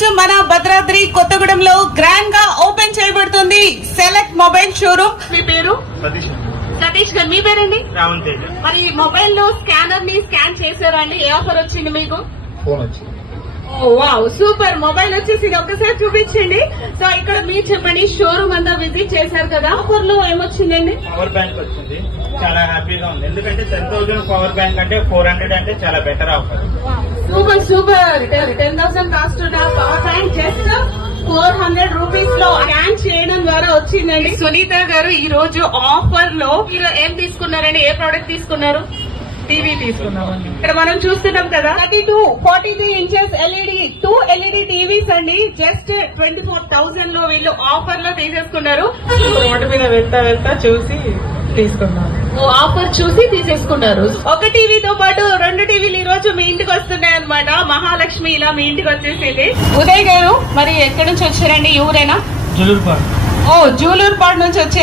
రోజు మన భద్రాద్రి కొత్తగూడెంలో గ్రాండ్ గా ఓపెన్ చేయబడుతుంది సెలెక్ట్ మొబైల్ షోరూమ్. మీ పేరు? సతీష్ గారు. మీ పేరండి? రావణ్ తేజ. మరి మొబైల్ లో స్కానర్ ని స్కాన్ చేశారా అండి? ఏ ఆఫర్ వచ్చింది మీకు? ఫోన్ వచ్చింది. Wow, super. మొబైల్ వచ్చేసి ఒకసారి చూపించండి. సో ఇక్కడ మీరు చెప్పండి, షోరూమ్ అంతా విజిట్ చేశారు కదా, ఆఫర్ లో ఏమొచ్చిందండి? పవర్ బ్యాంక్ వచ్చింది, చాలా హ్యాపీగా ఉంది. ఎందుకంటే 10,000 పవర్ బ్యాంక్ అంటే 400 అంటే చాలా better offer. Super super. 10,000 cost power bank just 400 rupees లో స్కాన్ చేయడం ద్వారా వచ్చిందండి. సునీత గారు, ఈ రోజు ఆఫర్ లో మీరు ఏం తీసుకున్నారండి? ఏ ప్రోడక్ట్ తీసుకున్నారు? టీవీ తీసుకున్నామండి. ఇక్కడ మనం చూస్తున్నాం కదా, 32, 43 ఇంచెస్ ఎల్ఈడి 2 ఎల్ఈడి టీవీస్ అండి. జస్ట్ 24,000 లో వీళ్ళు ఆఫర్ లో తీసేసుకున్నారు. రోడ్డు మీద వెళ్తా చూసి తీసుకున్నాను. ఆఫర్ చూసి తీసేసుకున్నారు. ఒక టీవీతో పాటు 2 టీవీలు ఈ రోజు మీ ఇంటికి వస్తున్నాయి అనమాట. మహాలక్ష్మి ఇలా మీ ఇంటికి వచ్చేసింది. ఉదయ్ గారు, మరి ఎక్కడి నుంచి వచ్చారండి? ఊరేనా? జులూర్పాడ్. జూలూరుపాడు నుంచి వచ్చారు.